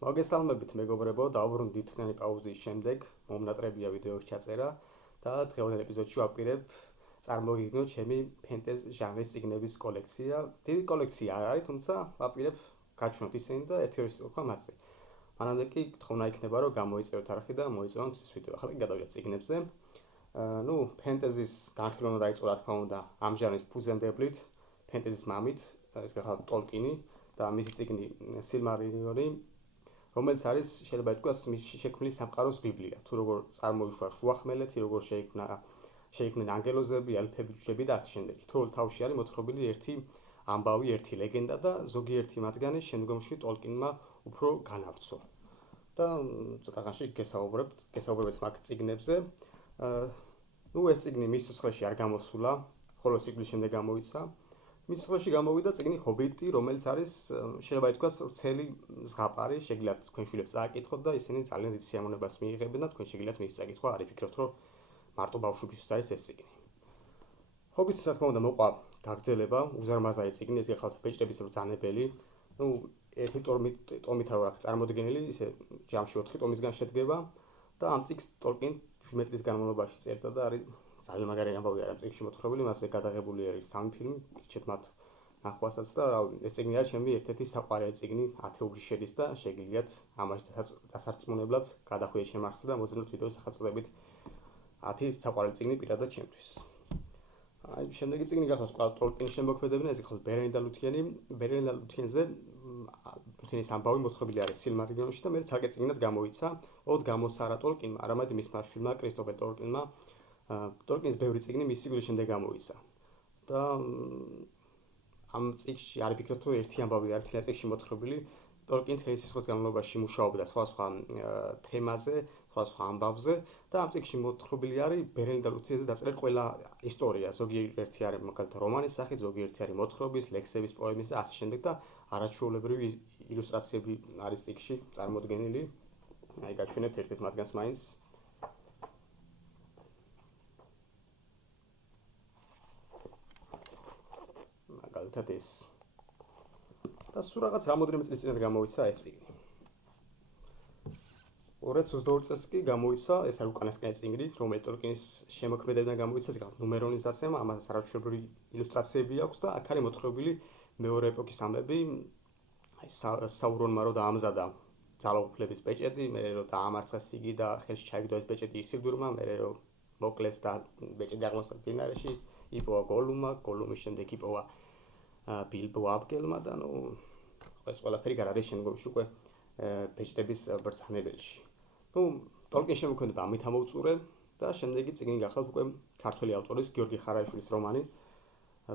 მოგესალმებით მეგობრებო, დავუბრუნდით თნიანი პაუზის შემდეგ, მომნატრებია ვიდეოს ჩაწერა და დღევანდელ ეპიზოდში ვაპირებ წარმოგიდგინოთ ჩემი ფენტეზი ჟანრის წიგნების კოლექცია. დიდი კოლექცია არ არის, თუმცა ვაპირებ გაჩვენოთ ისინი და ერთი-ერთი ვთქვა მათზე. მანამდე კი გთხოვნა იქნება, რომ გამოიწეროთ არხი და მოიწონოთ ეს ვიდეო. ახლა კი გადავიდეთ წიგნებზე. ფენტეზის განხილვა დაიწყო რა თქმა უნდა ამ ჟანრის ფუძემდებლით, ფენტეზის მამით, ეს გახლავთ ტოლკინი და მისი წიგნი სილმარილიონი, რომელიც არის შეიძლება ითქვას მისი შექმნილი სამყაროს ბიბლია. თუ როგორ წარმოიშვა შუახმელეთი, როგორ შეიქმნენ ანგელოზები, ელფები, ჯუჯები და ასე შემდეგ. თითოეულ თავში არის მოთხრობილი ერთი ამბავი, ერთი ლეგენდა და ზოგიერთი მათგანი შემდგომში ტოლკინმა უფრო განავრცო. და ცოტა ხანში გესაუბრებთ მაგ წიგნებზე. ეს წიგნი მის სიცხეში არ გამოსულა, ხოლო სიკვდილის შემდეგ გამოიცა. მის სიცხეში გამოვიდა წიგნი ჰობიტი, რომელიც არის შეიძლება ითქვას ვრცელი ზღაპარი, შეგიძლიათ თქვენ შვილებს წააკითხოთ და ისინი ძალიან დიდ სიამოვნებას მიიღებენ და თქვენ შეგიძლიათ მის წაკითხვა არ იფიქროთ, რომ მარტო ბავშვებისთვის არის ეს წიგნი. ჰობიტს რა თქმა უნდა მოყვა გაგრძელება, უზარმაზარი წიგნი, ეს გახლავთ ბეჭდების ბრძანებელი. ერთი ტომით რა წარმოდგენილი, ისე ჯამში 4 ტომისგან შედგება და ამ წიგნს ტოლკინი 17 წლის განმავლობაში წერდა და არის ძალიან მაგარი ამბავი არის წიგნში მოთხრობილი, მასზე გადაღებული არის 3 ფილმი, გიჩვენებთ მათ ნახვასაც და ეს წიგნი არის ჩემი ერთ-ერთი საყვარელი წიგნი, ათეულში შედის და შეგიძლიათ ამაში დასარწმუნებლად გადახვიდეთ ჩემ არხზე და მოძებნოთ ვიდეოს სახელწოდებით 10 საყვარელი წიგნი პირადად ჩემთვის. შემდეგი წიგნი გახლავთ ტოლკინის შემოქმედებიდან, ეს გახლავთ ბერენი და ლუთიენი. ბერენი და ლუთიენზე ლუთიენის ამბავი მოთხრობილი არის სილმარილიონში და მე ცალკე წიგნად გამოიცა. ოდ გამოსცა არა ტოლკინმა, არამედ მისმა შვილმა კრისტოფერ ტოლკინმა. ტოლკინის ბევრი წიგნი მის სიკვდილის შემდეგ გამოიცა. და ამ წიგნში არ ვფიქრობ, რომ ერთი ამბავი არის თლიან წიგნში მოთხრობილი. ტოლკინი მთელი სიცოცხლის განმავლობაში მუშაობდა სხვადასხვა თემაზე, სხვადასხვა ამბავზე და ამ წიგნში მოთხრობილი არის ბერენი და ლუთიენზე დაწერილი ყველა ისტორია. ზოგიერთი არის მაგალითად რომანის სახით, ზოგიერთი არის მოთხრობის, ლექსების, პოემის და ასე შემდეგ და არაჩვეულებრივი ილუსტრაციები არის წიგნში წარმოდგენილი. გაჩვენებთ ერთ-ერთ მათგანს მაინც. მაგალითად ეს. და სულ რაღაც რამოდენიმე წლის წინათ გამოიცა ეს წიგნი. 2022 წელს კი გამოიცა ეს არის უკანასკნელი წიგნი, რომელიც ტოლკინის შემოქმედებიდან გამოიცა, ეს გახლავთ ნუმერონიზაცია, ამასაც არაჩვეულებრივი ილუსტრაციები აქვს და აქ არის მოთხრობილი მეორე ეპოქის ამბები, საურონმა რო დაამზადა ძალაუფლების ბეჭედი, მერე რო დაამარცხეს იგი და ხელში ჩაიგდო ეს ბეჭედი ისილდურმა, მერე რო მოკლეს და ბეჭედი აღმოსა მდინარეში, იპოვა გოლუმის შემდეგ იპოვა ბილბო აბგელმა და ეს ყველაფერი გარადეს შემდგომში უკვე ბეჭდების ბრძანებელში. ტოლკინის შემოქმედება ამით ამოვწურე და შემდეგი წიგნი გახლავთ უკვე ქართველი ავტორის გიორგი ხარაიშვილის რომანი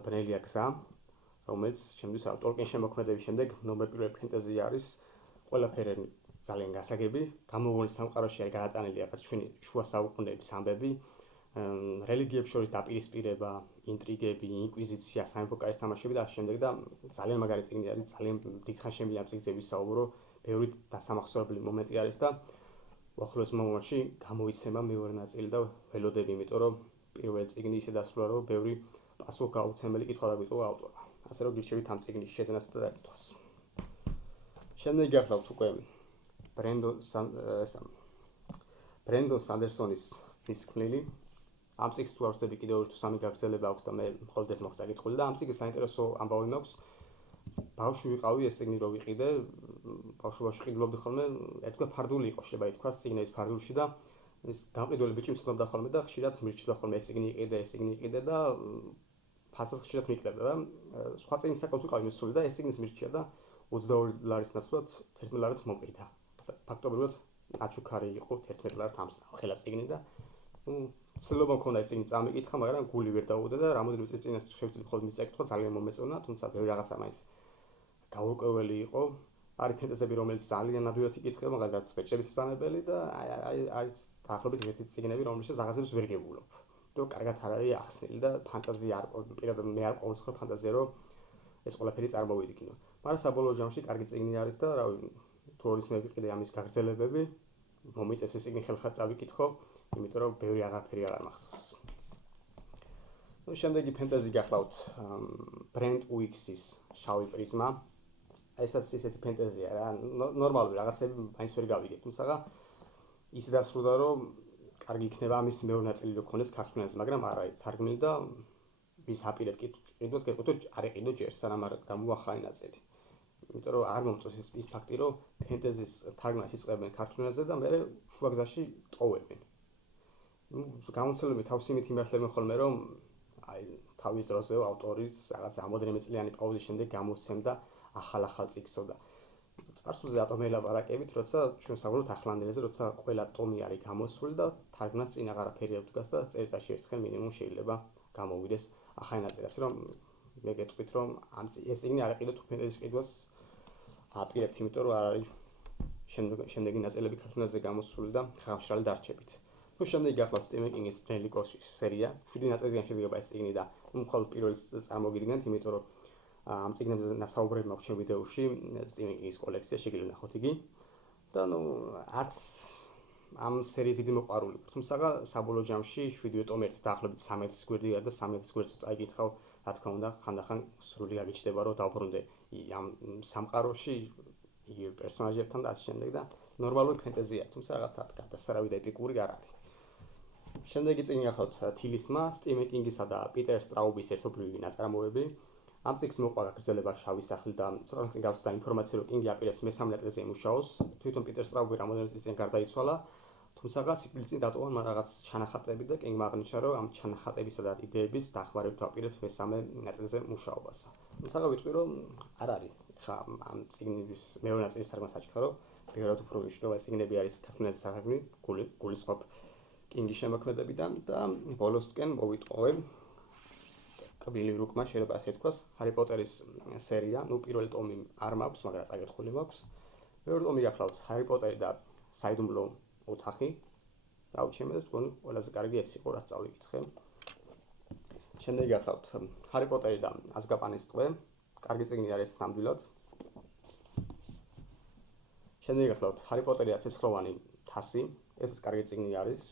ბნელია გზა, რომელიც შემდის ტოლკინის შემოქმედების შემდეგ ნომერ პირველი ფენტეზი არის. ყველაფერი ძალიან გასაგები, გამოვონილი სამყაროში არის გადატანილი აქაც ჩვენი შუა საუკუნეების ამბები, რელიგიებს შორის დაპირისპირება, ინტრიგები, ინკვიზიცია, სამეფო კარის თამაშები და ასე შემდეგ და ძალიან მაგარი წიგნი არის, ძალიან დიდხანს შემიძლია ამ წიგნზე ვისაუბრო, ბევრი დასამახსოვრებელი მომენტი არის და უახლოეს მომავალში გამოიცემა მეორე ნაწილი და ველოდები, იმიტომ რომ პირველი წიგნი ისე დასრულა, რომ ბევრი პასუხგაუცემელი კითხვა დაგვიტყვა ავტორმა. ასე რომ გირჩევით ამ წიგნის შეძენას და დაკითხვას. შემდეგი გახლავთ უკვე ბრენდონ სანდერსონის დისკვლილი. ამ წიგნს თუ არ ვწდები კიდევ 2-3 გაგრძელება აქვს და მე მხოლოდ ეს მოხდა კითხული და ამ წიგნის საინტერესო ამბავი მაქვს. ბავშვი ვიყავი, ეს წიგნი რო ვიყიდე, ბავშვობაში ყიდულობდი ხოლმე, ერთგვარ ფარდული იყო, შეიძლება ითქვას, წიგნების ფარდულში და ეს გამყიდველი ბიჭი მცნობდა ხოლმე და ხშირად მირჩნდა ხოლმე ეს წიგნი იყიდე და ფასას ხშირად მიკლებდა და სხვა წიგნის საკუთრ ვიყავი მისული და ეს წიგნის მირჩია და 22 ლარის ნაცვლად 11 ლარით მომყიდა. ფაქტობრივად აჩუქარი იყო 11 ლარით ამ ხელა წიგნი და ცდილობა მქონდა ეს წიგნი წამიკითხა, მაგრამ გული ვერ დაუვდა და რამოდენიმე წლის წინ შევწირდი მხოლოდ მის წაკითხვა, ძალიან მომეწონა, თუმცა ბევრი რაღაცა მაინც გაურკვეველი იყო. არის ფენტეზები, რომელიც ძალიან ადვილად იკითხება, მაგალითად ბეჭდების ბრძანებელი და არის დაახლოებით ერთი წიგნები, რომელშიც რაღაცებს ვერ გებულობ. და კარგად არ არის ახსნილი და ფანტაზია არ პირადად მე არ ყოველთვის ფანტაზია რომ ეს ყველაფერი წარმოვიდგინო. მაგრამ საბოლოო ჯამში კარგი წიგნი არის და რავი, თუ ორის მე ვიყიდე ამის გაგრძელებები, მომიწევს ეს წიგნი ხელხად წავიკითხო, იმიტომ რომ ბევრი აღარაფერი აღარ მახსოვს. შემდეგი ფენტეზი გახლავთ ბრენდ უიქსის შავი პრიზმა. ესაც ისეთი ფენტეზია რა, ნორმალური რაღაცები მაინც ვერ გავიგებ, თუმცა ის დასრულდა რომ კარგი იქნება ამის მეორე ნაწილი რო ქონდეს ქართულ ენაზე, მაგრამ არა თარგმნილი და ვის აპირებ კიდევ გეტყვით რომ არ ეყიდო ჯერ სანამ არ გამოახალი ნაწილი. იმიტომ რომ არ მომწონს ის ფაქტი რომ ფენტეზის თარგმნას იწყებენ ქართულ ენაზე და მე შუა გზაში ტოვებენ. გამოცემები თავს იმით იმართლებენ ხოლმე რომ აი თავის დროზე ავტორის რაღაც ამოდრემე წლიანი პაუზის შემდეგ გამოსცემდა ახალ წიგნსო და წარსულზე ატომელი ლაპარაკებით, როცა ჩვენ საუბრობთ ახლანდელზე, როცა ყველა ტომი არის გამოსული და თარგმნას წინ აღარაფერი არ დგას და წელიწადში ერთხელ მინიმუმ შეიძლება გამოვიდეს ახალი ნაწილი, ასე რომ მე გეტყვით რომ ეს წიგნი არ ეყიდო თუ ფენტეზის ყიდვას აპირებთ, იმიტომ რომ არ არის შემდეგი ნაწილები ქართულ ენაზე გამოსული და ხალხშრალი დარჩებით. ნუ შემდეგი გახლავთ სტივენ კინგის ბნელი კოშკის სერია, 7 ნაწილიდან შედგება ეს წიგნი და მხოლოდ პირველს წარმოგიდგენთ, იმიტომ რომ ამ წიგნებზე ნასაუბრები მაქვს ჩემ ვიდეოში სტივენ კინგის კოლექცია, შეგიძლიათ ნახოთ იგი. და ნუ არც ამ სერიის დიდი მოყვარული ვარ, თუმცა საბოლოო ჯამში 7 ტომი ერთ დაახლოებით 13-ის გვერდია და 13-ის გვერდს წაიკითხავ, რა თქმა უნდა, ხანდახან სრული გაგიჩნდება რომ დავბრუნდე ამ სამყაროში იგივე პერსონაჟებთან და ასე შემდეგ და ნორმალური ფენტეზია, თუმცა რაღაცა გადასარავი და ეპიკური არ არის. შემდეგი წიგნი გახლავთ თილისმა, სტივენ კინგისა და პიტერ სტრაუბის ერთობლივი ნაწარმოები. ამ წიგნს მოყვარა გრძელება შავი სახლი და სწორედ წინ გავხსნა ინფორმაცია, რომ კინგი აპირებს მესამე ნაწილზე იმუშაოს. თვითონ პიტერ სტრაუბი რამოდენიმე წლის წინ გარდაიცვალა, თუმცა სიკვდილის წინ დატოვა მან რაღაც ჩანახატები და კინგმა აღნიშნა, რომ ამ ჩანახატებისა და იდეების დახმარებით აპირებს მესამე ნაწილზე მუშაობას. თუმცა ვიტყვი, რომ არ არის ხა ამ წიგნის მეორე ნაწილის თარგმნა საჩქარო, ბევრად უფრო მნიშვნელოვანი წიგნები არის ქართულ ენაზე თარგმნილი, გულისხმობ კინგის შემოქმედებიდან და ბოლოსკენ მოვიტყოვე კბილი რუკმა შეიძლება ასე თქვას, ჰარი პოტერის სერია, ნუ პირველი ტომი არ მაქვს, მაგრამ წაკითხული მაქვს. მეორე ტომი გახლავთ ჰარი პოტერი და საიდუმლო ოთახი. რაუჩემეს თქვენ ყველაზე კარგი ეს იყო, რაც წავიკითხე. შემდეგი გახლავთ ჰარი პოტერი და აზკაბანის ტყვე. კარგი წიგნი არის ნამდვილად. შემდეგი გახლავთ ჰარი პოტერი და ცეცხლოვანი თასი. ეს კარგი წიგნი არის.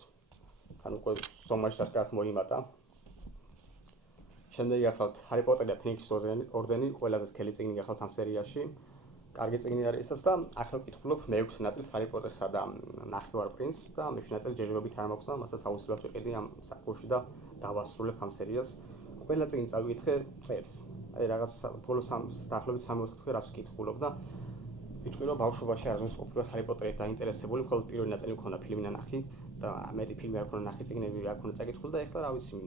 ანუ უკვე ზომაში სასკარად მოიმატა. შემდეგი გახლავთ ჰარი პოტერი და ფენიქსის ორდენი, ყველაზე სქელი წიგნი გახლავთ ამ სერიაში. კარგი წიგნი არის ესაც და ახლა ვკითხულობ მეექვსე ნაწილს ჰარი პოტერსა და ნახევარ-პრინცს და მეშვიდე ნაწილი ჯერჯერობით არ მაქვს და მასაც აუცილებლად ვიყიდი ამ საკითხში და დავასრულებ ამ სერიას. ყველა წიგნი წავიკითხე წელს. აი რაღაც ბოლოს დაახლოებით 3-4 თვე რაც ვკითხულობ და ვიტყვი რომ ბავშვობაში არასდროს ყოფილი ჰარი პოტერით დაინტერესებული, მხოლოდ პირველი ნაწილი მქონდა ფილმი ნანახი და მეტი ფილმი არ მქონდა ნახი, წიგნები არ მქონდა წაკითხული და ეხლა რა ვიცი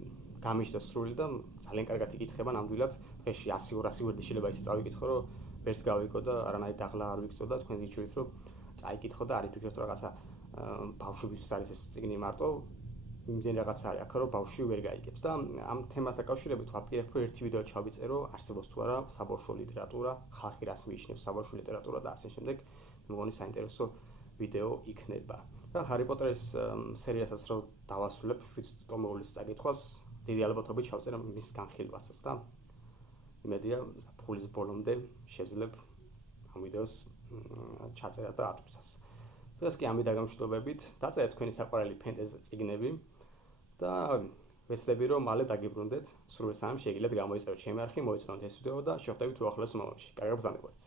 გამიშდა სრული და ძალიან კარგად იკითხება ნამდვილად. დღეში 100-200 ვერდი შეიძლება ისე წავიკითხო, რომ ვერც გავიგო და არანაირი დაღლა არ ვიქცო და თქვენ გიჩვენეთ, რომ წაიკითხო და არ იფიქროთ რაღაცა ბავშვებისთვის არის ეს წიგნი მარტო, იმდენი რაღაც არის აქ, რომ ბავშვი ვერ გაიგებს და ამ თემას დაკავშირებით ვაპირებ, რომ ერთი ვიდეო ჩავიწერო, არსებობს თუ არა საბავშვო ლიტერატურა, ხალხი რას მიიჩნევს საბავშვო ლიტერატურა და ასე შემდეგ. მგონი საინტერესო ვიდეო იქნება. და ჰარი პოტერის სერიასაც რო დავასრულებ 7 ტომოვლის წაკითხვას, დიდი ალბათობით ჩავწერა მის განხილვასაც და იმედია ზაფხულის ბოლომდე შევძლებ ამ ვიდეოს ჩაწერას და ატვირთვას. დღეს კი ამით დაგამშვიდობებით, დაწერეთ თქვენი საყვარელი ფენტეზი წიგნები და ვეცდები რომ მალე დაგიბრუნდეთ. სრულ სამ შეგიძლიათ გამოიწეროთ ჩემი არხი, მოეწონოთ ეს ვიდეო და შევხვდებით უახლოეს მომავალში. კარგად ბრძანებოდეთ.